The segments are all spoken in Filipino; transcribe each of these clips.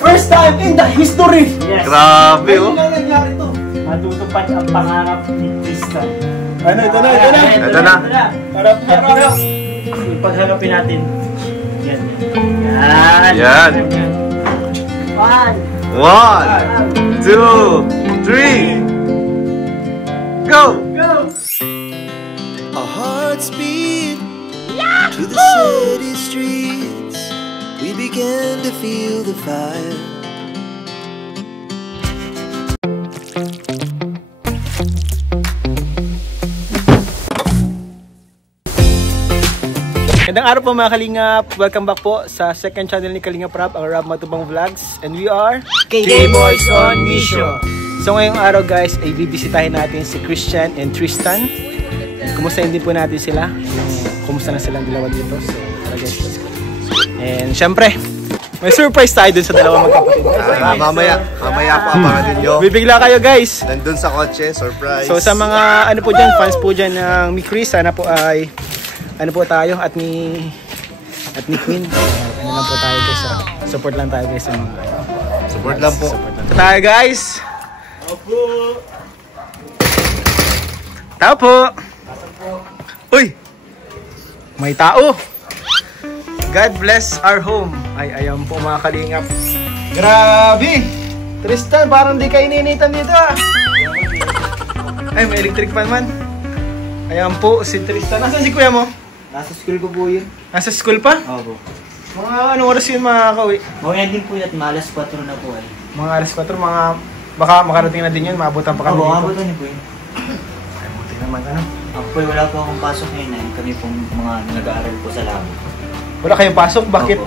First time in the history! Yes. Grabe, oh. Ano nangyari to? Matutupad ang pangarap ni Tristan. Ano, ito na, ito na. Ito na. Harap na, harap. Ipagharapin natin. Yan. Yan. Yan. One. 1, 2, 3. Go! Go! Our hearts beat to the city streets. We began to feel the fire. Magandang araw po mga Kalingap. Welcome back po sa second channel ni Kalingap Rap, ang Rap Matubang Vlogs. And we are K-Boys on Mission. So ngayong araw guys ay bibisitahin natin si Christian and Tristan. Kumustahin din po natin sila. Kumusta na silang dalawa dito. So tara guys, let's go. And syempre may surprise tayo dun sa dalawang magkapatid. Mamaya po abangan ninyo. Bibigla kayo guys. Nandun sa kotse, surprise. So sa mga ano po dyan, fans po dyan ng Mikri, sana po ay ano po tayo at ni Queen. Ano lang po tayo guys. Support lang tayo guys. Support lang po. Ito tayo guys. Tao po. Uy! May tao. God bless our home. Ay, ayan po mga Kalingap. Grabe! Tristan, parang di ka ininitan dito ah. Ay, may electric fan man. Ayan po, si Tristan. Nasaan si kuya mo? Nasa school ko po yun. Nasa school pa? Opo. Mga anong oras yun makakauwi? Mamaya din po yun at malas 4 na po ay. Mga alas 4, baka makarating na din yun, maabutan pa kami Opo, dito. abutan niyo po yun. Ay, buti naman ano. Ako po wala po akong pasok ngayon ay kami pong mga nag-aaral po sa labo. Wala kayong pasok? Bakit? Opo.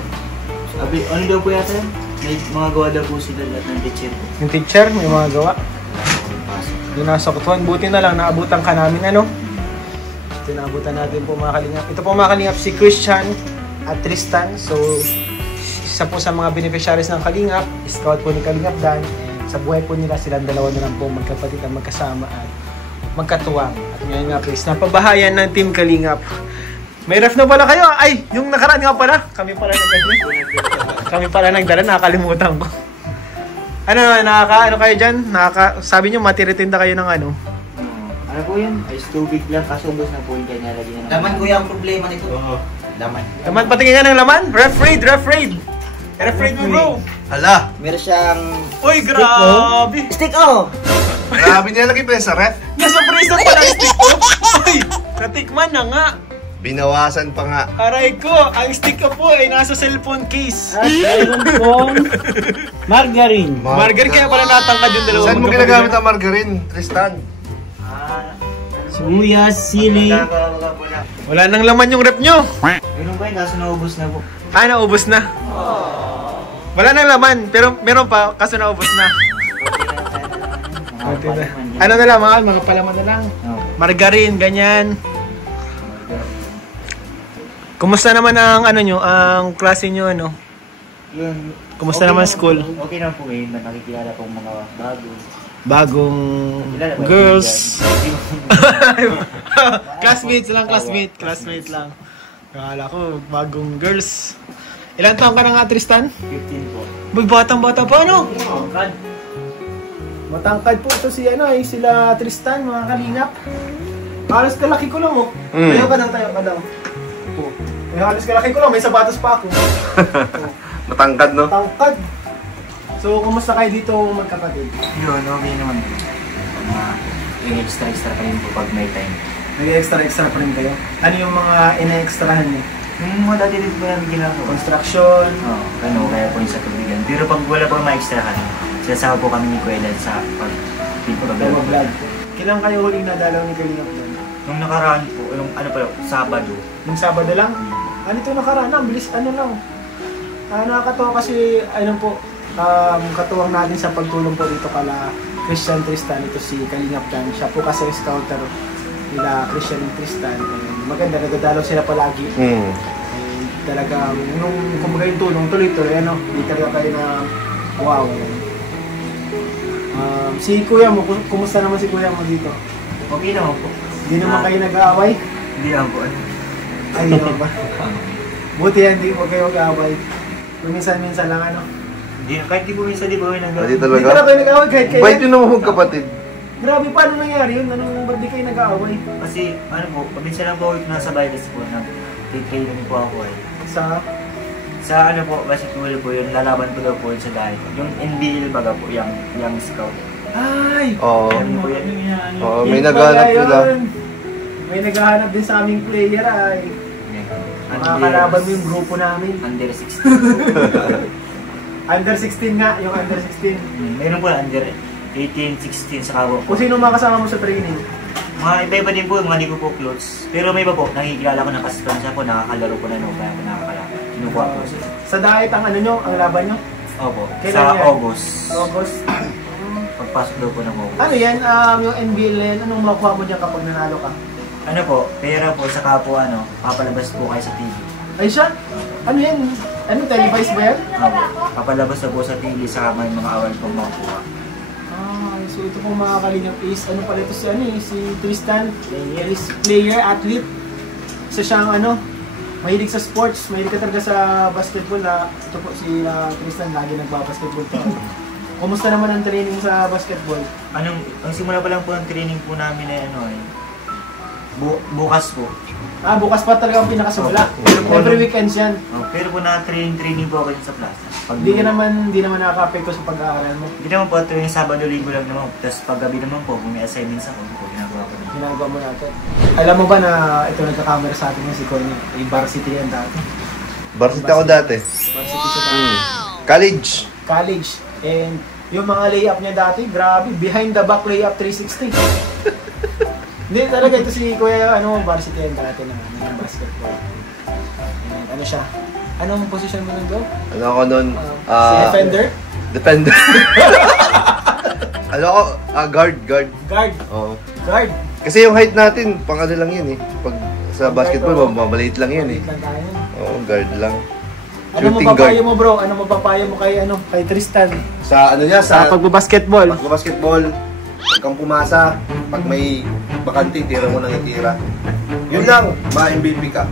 Sabi, ano daw po yata yun? May mga gawa daw po sila lahat ng teacher po. Yung teacher, may mga gawa. Pasok. Yung nasa kutuan, buti na lang, naabutan ka namin ano. Tinabutan natin po mga Kalingap. Ito po mga Kalingap, si Christian at Tristan. So, isa po sa mga beneficiaries ng Kalingap, scout po ni Kalingap Dan. And sa buhay po nila, silang dalawa na lang po magkapatid ang magkasama at magkatuwang. At ngayon nga please, napabahayan ng Team Kalingap. May ref na pala kayo. Ay, yung nakaraan nga pala. Kami pala nagdala, nakakalimutan ko. Ano kayo dyan? Sabi nyo, matiritinda kayo ng ano? Ano po yun? Ay, tubig lang kaso ubos na po yung kanya lagi na. Laman ko yung problema nito. Oo. Laman. Laman, patingin nga ng laman. Ref raid. Ref raid mo bro. Hala! Meron siyang... Uy, grabe. Stick oh! Grabe niya lagi pa sa ref. Nasa freezer pala yung stick ko. Uy, natikman na nga. Binawasan pa nga. Aray ko, ang stick ko po ay nasa cellphone case. At mayroon pong margarine. Margarine, kaya pala natangkad yung dalawa. Saan mo ginagamit ang margarine, Tristan? Sibuyas, sili. Wala nang laman yung rep nyo. Meron ba yun? Kaso naubos na po. Ah, naubos na. Wala nang laman, pero meron pa, kaso naubos na. Ano na lang, mga palaman na lang. Margarine, ganyan. Kumusta naman ang ano nyo, ang klase nyo ano? Yun. Kumusta naman school? Okay naman po ngayon. Nakikilala pong mga Bagong girls. Classmates lang. Akala ko, bagong girls. Ilan taong ka na nga, Tristan? 15 po. Boy, batang-bata pa, ano? Matangkad. Matangkad po ito si ano, sila Tristan, mga Kalingap. Halos kalaki ko lang, oh. Tayo ka daw. Oh. Halos kalaki ko lang, may sapatos pa ako. Oh. Matangkad, no? Matangkad. So, kumusta kayo dito magkapatid? Yun, okay naman. Yung extra pa rin po pag may time. Nag-extra pa rin kayo? Ano yung mga ina-extrahan niyo? Yung mga dati dito po namin ginagawa. Construction? Oo, kaya po yung sa tubigan. Pero pag wala pang ma-extrahan, sinasama po kami ni Kuya Dad sa pag-vlog. Kailan kayo huling nadalaw ni Kalingap doon? Nung nakaraan po, Sabado. Nung Sabado lang? Ano ito nakaraan? Ang bilis, ano lang. Nakakatawa kasi, katuwang natin sa pagtulong po dito kala Christian Tristan. Ito si Kalingap Dan. Siya po kasi scouter nila Christian and Tristan. Maganda, nagdadalaw sila palagi. And talagang, nung kumbaga yung tulong tuloy-tuloy, di talaga kayo na wow. Si kuya mo, kumusta naman si kuya mo dito? Okay naman po. Hindi naman kayo nag-aaway? Hindi naman po. Ay, di ba? Buti yan, huwag kayo mag-aaway. Minsan-minsan lang Kahit di po minsan di ba kayo Hindi Hindi ka na talaga. kayo nag-away kahit kayo. Bait yun naman magkapatid. Grabe, paano nangyari yun? Ba't di kayo nag-away? Kasi ano po, paminsan lang po ako nasa Vitas po, nag-training po ako eh. Sa ano po, basketball po yun, lalaban ko daw po yun sa dahil. Yung NBL baga po, yung scout. Ay! Oo. Ano po yan? Oo, may Yun naghanap pala sila. yun. May naghahanap din sa aming player ay. Makakalaban mo yung grupo namin. Under 16. Under 16 nga, yung under 16. Meron po under 18, 16 sa kawo po. Kung sino makasama mo sa training? Mga iba-iba din po, mga hindi ko po clothes. Pero may iba po, nakikilala ko na kasi siya po, nakakalaro po na nung kaya po nakakalaro. Kinukuha po sila. Sa diet ang ano nyo, ang laban nyo? Opo, Kailan sa yan? August. August. Pagpasok daw po ng August. Ano yan? Yung NBL na yan, anong makuha mo dyan kapag nanalo ka? Ano po, pera po, saka po ano, papalabas po kayo sa TV. Ay siya? Ano yan? Ano, televised ba yan? Opo, papalabas na po sa TV, saka may mga awal pong makuha. So ito pong mga kalingap is, ano pala ito si, ano, si Tristan, is player, athlete. Isa siyang ano, mahilig sa sports, mahilig ka talaga sa basketball. Ito po si Tristan, lagi nagbabasketball to. Kumusta naman ang training sa basketball? Ang simula pa lang po ng training po namin ay ano eh, bukas po. Bukas pa talaga ang pinakasimula. Every weekends yan. Pero po na-training po ako sa plaza. Hindi naman nakaka-apekto sa pag-aaral mo. Hindi naman po, tuwing Sabado, Linggo lang naman. Tapos paggabi naman po, kung may assignments ako, ginagawa ko na. Ginagawa mo natin. Alam mo ba na ito nagka-camera sa atin yung si Connie? Varsity yan dati. Varsity ako dati. Varsity siya dati. College. College. And yung mga layup niya dati, grabe. Behind the back layup 360. Hindi talaga ito si Kuya, varsity yan dati ng basketball. And ano siya? Anong position mo nun, bro? Ano ako nun? Si defender? Defender. Ano ako? Guard. Guard. Oo. Guard. Kasi yung height natin, pang ano lang yun eh. Pag sa basketball, mabaliit lang yun eh. Maliit lang tayo. Oo, guard lang. Ano mo Shooting papayo guard. mo, bro? Ano mo papayo mo kay Tristan? Sa ano niya, Sa pagbabasketball. pagbabasketball, huwag kang pumasa. Pag may bakante, tira mo nang itira. Yun lang, ma-MVP ka.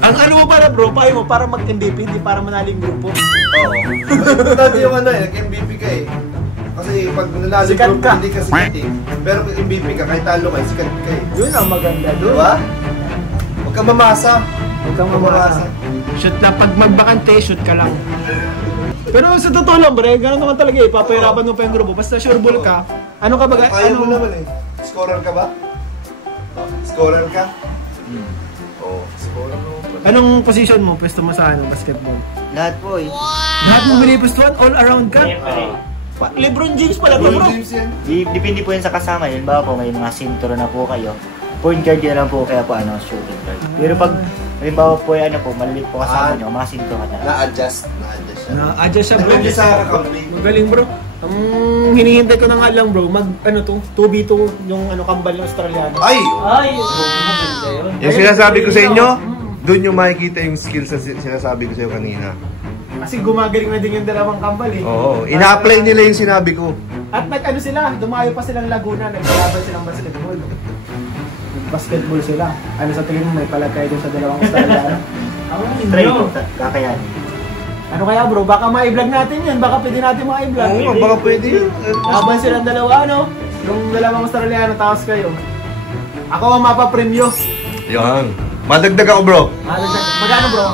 Ang ano mo para, bro? Payo mo para mag-MVP, hindi para manaling grupo. Oo. Importante yung ano eh, nag-MVP ka eh. Kasi pag nanalo Sikat group, ka. hindi ka sikat eh. Pero pag MVP ka, kahit talo ka, sikat ka eh. Yun ang maganda doon. Diba? Huwag kang mamasa. Huwag kang mamasa. Shoot na pag magbakante, shoot ka lang. Pero sa totoo lang, bre, gano'n naman talaga eh. Papahirapan mo pa yung grupo. Basta sure ball ka. Ano ka ba? Kaya mo naman eh. Scorer ka ba? Scorer ka? Oo, scorer mo. Anong position mo? Pwesto mo sa basketball? Lahat po eh. Lahat mo binipwestuhan? All around ka? LeBron James pala to, bro. James yan. Depende po yun sa kasama. Yun ba po, may mga sinturo na po kayo. Point guard yun lang po, kaya po shooting guard. Pero pag, halimbawa po maliliit po kasama nyo, mga sinturo na. Na-adjust. Na-adjust siya. Na-adjust siya, bro. Depende sa recovery. Magaling, bro. Ang hinihintay ko na nga lang, bro, 2v2 yung kambal ng Australiano. Ay! Yun. Yung sinasabi ko sa inyo, doon yung makikita yung skills na sinasabi ko sa iyo kanina. Kasi gumagaling na din yung dalawang kambal eh. Oo, ina-apply nila yung sinabi ko. At sila, dumayo pa silang Laguna, nagsalaban silang basketball. Basketball sila. Ano sa tingin mo, may palagay dun sa dalawang Australiano? Try po, kakayanin. Ano kaya, bro? Baka ma-vlog natin yun. Baka pwede natin ma-vlog. Oo, baka pwede yun. Laban silang dalawa, yung dalawang Australiano, tapos kayo. Ako ang mapapremyo. Yan. Madagdag ako, bro. Magkano, bro?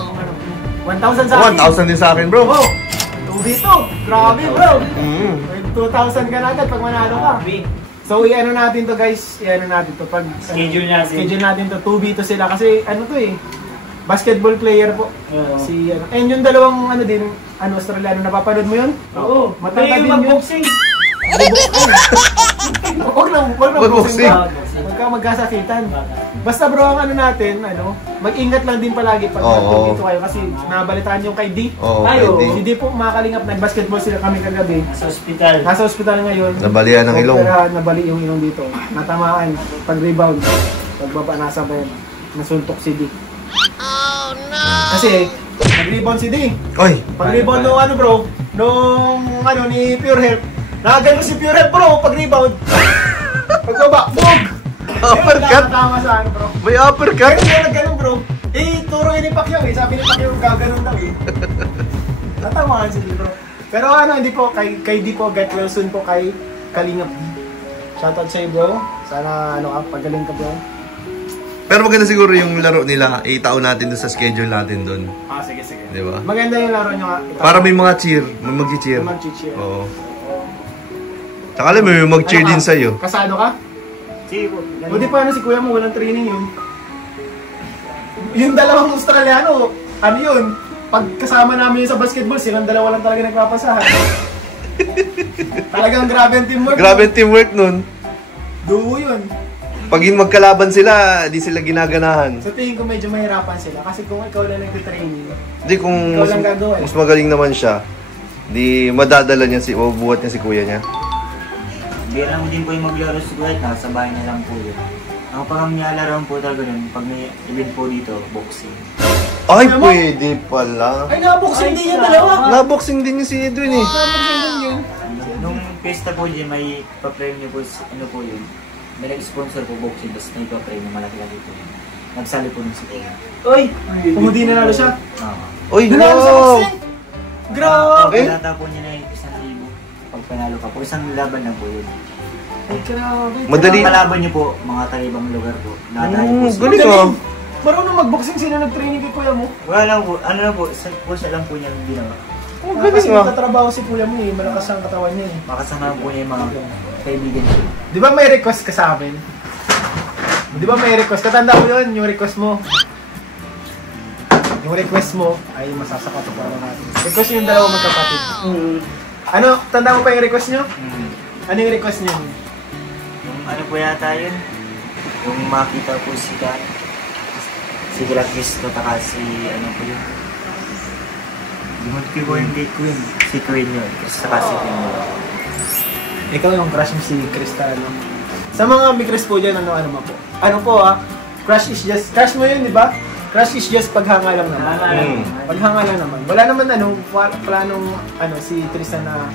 1,000 sa akin. 1,000 din sa akin, bro. Oh, 2v2. Grabe, bro. Mm. 2,000 ka na agad pag manalo ka. So, i-ano natin to, guys. I-ano natin to. Pag Schedule natin to. 2v2 sila. Kasi, basketball player po. And yung dalawang, Australiano, napapanood mo yun? Oo. Matanda din yun. Huwag lang Mag-boxing. Huwag ka magkasakitan. Basta bro, ang natin, mag-ingat lang din palagi pag dito kayo kasi nabalitaan yung kay D. Oo, Ay, kay D. Si D po makakalingap, nag-basketball sila kami kagabi. Sa ospital. Nasa ospital ngayon. Nabalian ng ilong. Pero nabali yung ilong dito. Natamaan. Pag-rebound. Pagbaba, nasa bayan. Nasuntok si D. Oh no! Kasi, nag-rebound si D. Oy! Pag-rebound nung ni Pure Health. Nakagano si Pure Health bro, pag-rebound. Pagbaba, bog! Uppercut? Tama saan bro. May uppercut? Kaya nagganun bro. Turo yun ni Pacquiao eh. Sabi ni Pacquiao gaganon daw eh. Tatamaan si bro. Pero ano, hindi po, kay di po, get well soon po kay Kalingap D. Shoutout sa'yo bro. Sana ano ka, pagaling ka bro. Pero maganda siguro yung laro nila, itaon natin doon sa schedule natin doon. Ah, sige. Di ba? Maganda yung laro nyo nga. Para may mga cheer, may mag-cheer. Mag-cheer. Oo. Tsaka alam mo, may mag-cheer din sa'yo. Kasado ka? Sige po. Buti pa ano si kuya mo, walang training yun. Yung dalawang Australiano, ano yun? Pag kasama namin yun sa basketball, silang dalawa lang talaga nagpapasahan. Talagang grabe ang teamwork. Grabe ang teamwork nun. Duo yun. Pag yung magkalaban sila, di sila ginaganahan. Sa tingin ko medyo mahirapan sila kasi kung ikaw lang nagtitraining, Di kung ikaw lang gagawa. mas magaling naman siya, di madadala niya o buhat niya si kuya niya. Bira mo din po yung maglaro sa kuya, nasa bahay na lang po yun. Ang pangyalaran po talaga nun, pag may event po dito, boxing. Ay, Ano mo? pwede pala. Ay, naboxing din yung dalawa. Naboxing din yung si Edwin eh. Naboxing din yun. Nung pesta po dyan, may pa-premium po, ano po yun, may nag-sponsor po boxing, tapos may pa-premium malaki-laki po yun. Nagsali po nung si Kuya. Uy, kung hindi nanalo siya. Oo. Uy, Nanalo sa no! boxing. Grabe. Pinata po niya na yung 1,000 pag panalo ka po. Isang laban lang po yun. Ay, grabe. Madali. Ang kalaban niyo po, mga talibang lugar po. Natayo po sila. Galing ah. Marunong mag-boxing, sino nag-training kay kuya mo? Wala lang po, ano lang po, siya lang po niya yung ginawa. Oh, kasi nagtatrabaho si kuya mo eh, malakas ang katawan niya eh. Makasama po niya yung mga kaibigan niya. Di ba may request ka sa amin? Di ba may request? Katanda mo yun, yung request mo. Yung request mo ay masasakat pa natin. Request yung dalawa magkapatid. Ano, tanda mo pa yung request nyo? Ano yung request nyo? Yung ano po yata yun, yung makita po si Gratis Tataka si ano po yun. Di mo yung kay Queen. Si Queen yun. Saka si Queen yun. Ikaw yung crush mo si Crystal, no? Sa mga may crush po dyan, ano mo po? Ano po crush is just, crush mo yun, di ba? Crush is just paghanga lang naman. Paghanga lang naman. Wala naman planong si Tristan na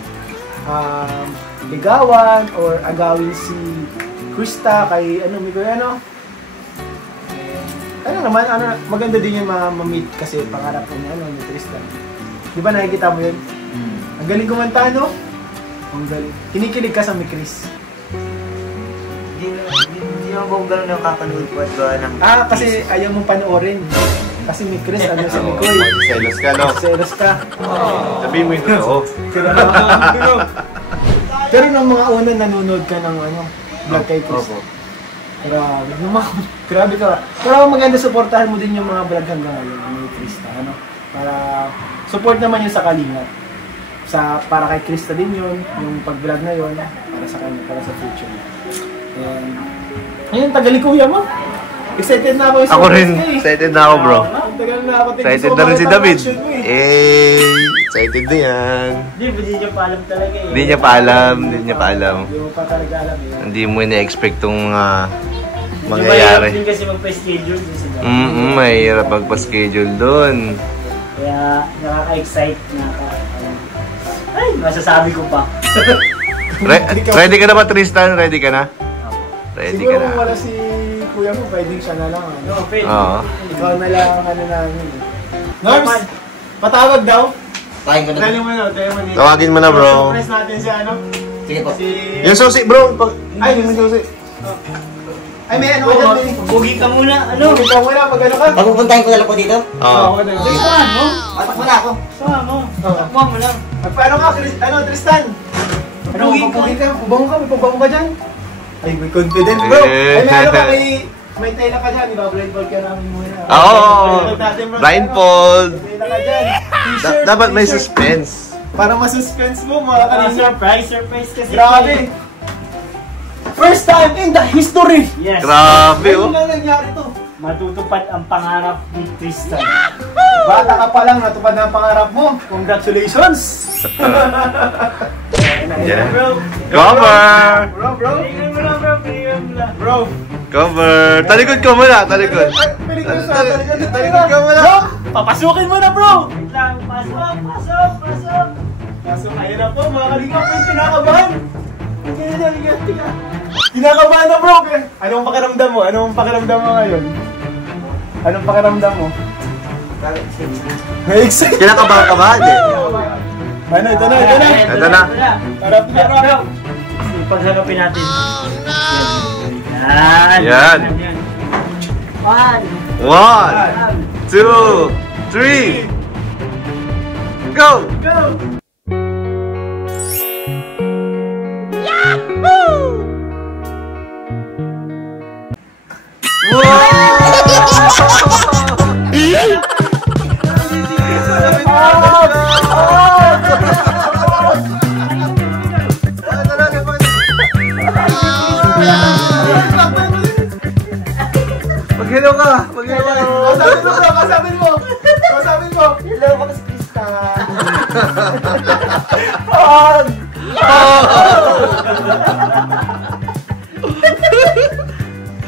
ligawan or agawin si Krista kay maganda din yung ma-meet kasi pangarap ko niya ni Tristan. Di ba nakikita mo yun? Ang galing kumanta, no? Ang galing. Kinikilig ka sa mi Chris. Hindi naman po gano'n ang kakanood po at gawa ng... Kasi ayaw mong panoorin. Kasi mi Chris, si Nicole. Selos ka, no? Selos ka. Sabihin mo yung totoo. Pero nung mga una nanonood ka ng vlog kay Chris. Grabe naman. Grabe ka. Pero maganda suportahan mo din yung mga vlog hanggang ngayon ni Krista, para support naman yun sa Kalingap. Para kay Krista din yun, yung pag-vlog na yun, para sa kanya, para sa future niya. And ayun, tagal ni kuya mo. Excited na ako yung Ako rin. Excited na ako, bro. Tagal na ako. Excited na rin si David. Excited din yan. Hindi niya pa alam talaga eh. Hindi niya pa alam. Hindi mo pa talaga alam eh. Hindi mo na-expect itong mangyayari. Hindi kasi magpa-schedule dun sa David. Mahirap magpa-schedule dun. Kaya nakaka-excite na ay, masasabi ko pa. Ready ka na ba, Tristan? Ready ka na? Ready ka Siguro na. kung wala si kuya mo, pwedeng siya na lang. Oo. Ikaw na lang namin. Norms, patawag daw. Kain ko Tayo mo na, dito. Tawagin mo na, bro. Surprise natin si Sige po. Yung susi, bro. Ay, yung susi. Ay, may ano ka dyan. Bugi ka muna. Bugi ka muna, pag ano ka. Pagpupuntahin ko na lang po dito. Oo. Saan mo? Patak mo na ako. Saan mo? Takbuhan mo lang. Paano ka, Tristan? Pugi ka. Pubango ka, may pubango ka dyan. Ay, may confident, bro. Ay, may ano ka, may tela ka dyan. Iba-blindfold ka namin muna. Oo. Blindfold. May tela ka dyan. Dapat may suspense. Para ma-suspense mo, mga kanina. Surprise kasi. Grabe. First time in the history. Yes. Grabe, Ano oh. na nangyari to? Matutupad ang pangarap ni Tristan. Bata ka pa lang, natupad na ang pangarap mo. Congratulations! Yeah. Bro. Cover! Bro. Bro. Cover! Talikod ka muna, talikod. Talikod ka muna. Bro, papasukin mo na, bro! Wait lang. Pasok. Pasok, ayun na po, mga kalingap, may kinakabahan. Tiga. Kinakabahan na, bro. Anong pakiramdam mo? Anong pakiramdam mo ngayon? Anong pakiramdam mo? May excited. Kinakabahan ka ba? Hindi. Kinakabahan Ano, ito na, ito na. Ito na. Harap na, harap. Pagharapin natin. Yan. Yan. One. 1, 2, 3. Go! Go! Mag-hello ka! Mag-hello ka! Kasabin mo! Kasabin mo! Hello, ako si Krista.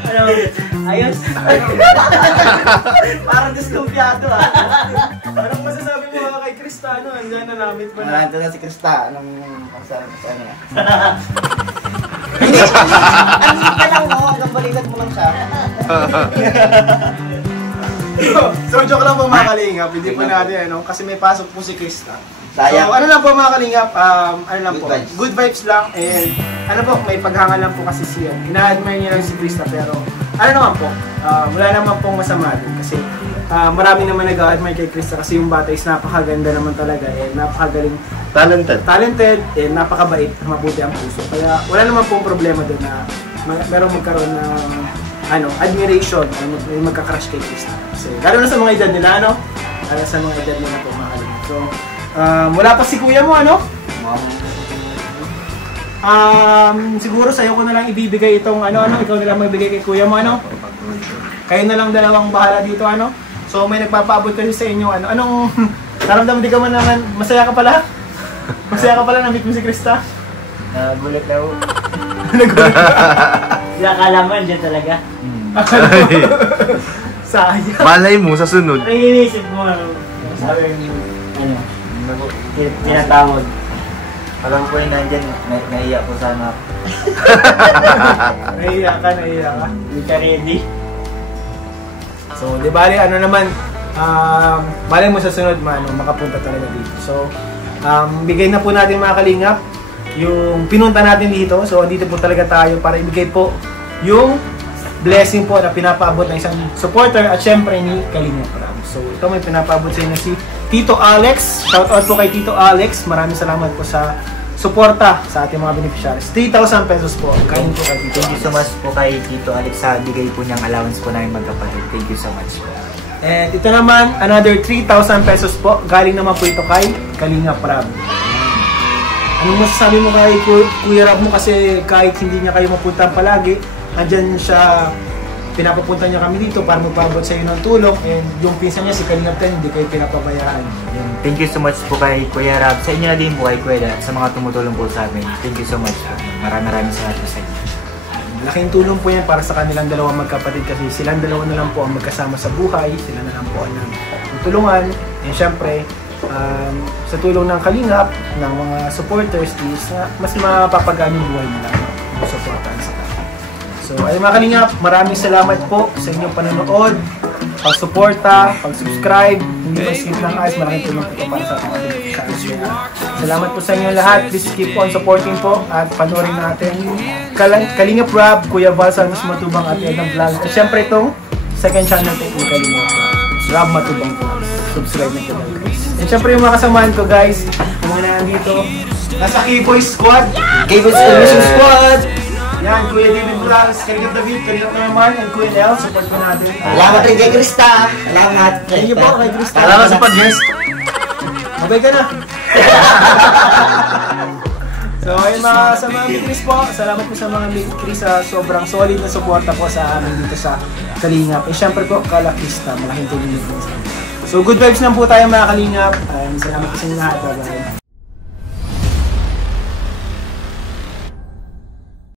Ano? Ayos. Parang diskumpiyado ah. Anong masasabi mo kay Krista? Ano? Andiyan na namin pa na. Nandito na si Krista. Anong masasabi sa ano? Hindi ka lang mo. Hanggang balikat mo lang siya. So joke lang po mga kalingap, hindi po natin ano, kasi may pasok po si Krista. Sayang. So ano lang po mga kalingap, ano lang po, Good vibes. good vibes lang, and ano po, may paghanga lang po kasi siya. Ina-admire niya lang si Krista, pero ano naman po, wala naman pong masama din kasi marami naman nag-admire kay Krista kasi yung bata is napakaganda naman talaga, and napakagaling, talented, and napakabait, mabuti ang puso. Kaya wala naman pong problema doon na merong magkaroon ng admiration, may magka-crush kay Krista. Kasi lalo na sa mga edad nila, ano? Lalo sa mga edad nila po, mga kalingap. So, wala pa si kuya mo, ano? Siguro sa'yo ko na lang ibibigay itong ikaw na lang magbigay kay kuya mo, ano? Kayo na lang dalawang bahala dito, ano? So, may nagpapaabot kasi sa inyo, anong naramdaman di ka man naman, masaya ka pala? Masaya ka pala, na-meet mo si Krista? Gulat daw. Nagulat ka? Hindi akala mo, dyan talaga. Sayang. Malay mo sa sunod. Ano iniisip mo? Sabi yung, tinatawag. Alam ko yung nandyan, naiiyak ko sana. Naiiyak ka. Hindi ka ready. So, di bali, naman, bali mo sa sunod makapunta talaga dito. So, bigay na po natin mga kalingap yung pinunta natin dito. So, dito po talaga tayo para ibigay po yung blessing po na pinapaabot ng isang supporter at syempre ni Kalingap Rab. So, ito may pinapaabot sa inyo si Tito Alex. Shout out po kay Tito Alex. Maraming salamat po sa suporta sa ating mga beneficiaries. 3,000 pesos po. Kain po kay Tito Thank you so much po kay Tito Alex sa bigay po niyang allowance po namin magkapatid. Thank you so much po. And ito naman, another 3,000 pesos po. Galing naman po ito kay Kalingap Rab. Anong masasabi mo kay Kuya Rab mo kasi kahit hindi niya kayo mapunta palagi, andyan siya, pinapapunta niya kami dito para magpaabot sa iyo ng tulong, and yung pinsan niya si Kalingap Ten, hindi kayo pinapabayaan. Thank you so much po kay Kuya Rab. Sa inyo na din po kay Kuya Rab, sa mga tumutulong po sa amin. Thank you so much po. Maraming salamat po sa inyo. Malaking tulong po yan para sa kanilang dalawang magkapatid kasi silang dalawa na lang po ang magkasama sa buhay, sila na lang po ang tutulungan, and syempre, sa tulong ng Kalingap, ng mga supporters is mas mapapagaan yung buhay nila, supportan sa kanila. So ay mga Kalingap, maraming salamat po sa inyong panonood, pag-suporta, pag-subscribe, hindi ba skip ng ayos, malaking tulong po para sa mga beneficiaries. Salamat po sa inyo lahat, please keep on supporting po at panoorin natin Kalingap Rab, Kuya Val Salmos Matubang at Edna Vlog, at syempre itong second channel po ni Kalingap Rab Matubang po. Subscribe na po guys. And syempre yung mga kasamahan ko guys, yung mga nandito, nasa K-Boy Squad, K-Boy Exclamation Squad! yan, Kuya David Vlogs, Kalingap David, Kalingap naman, and Kuya El, support po natin. Salamat rin kay Krista! Salamat! Thank you po kay Krista. Salamat sa pag-guest. Mabay ka na. So ayun sa mga Mikris po, salamat po sa mga Mikris sa sobrang solid na suporta po sa amin dito sa Kalingap. And syempre po, Kalakista, malaking tulong nito. So good vibes lang po tayo mga Kalingap. Salamat po sa inyo lahat. Bye-bye.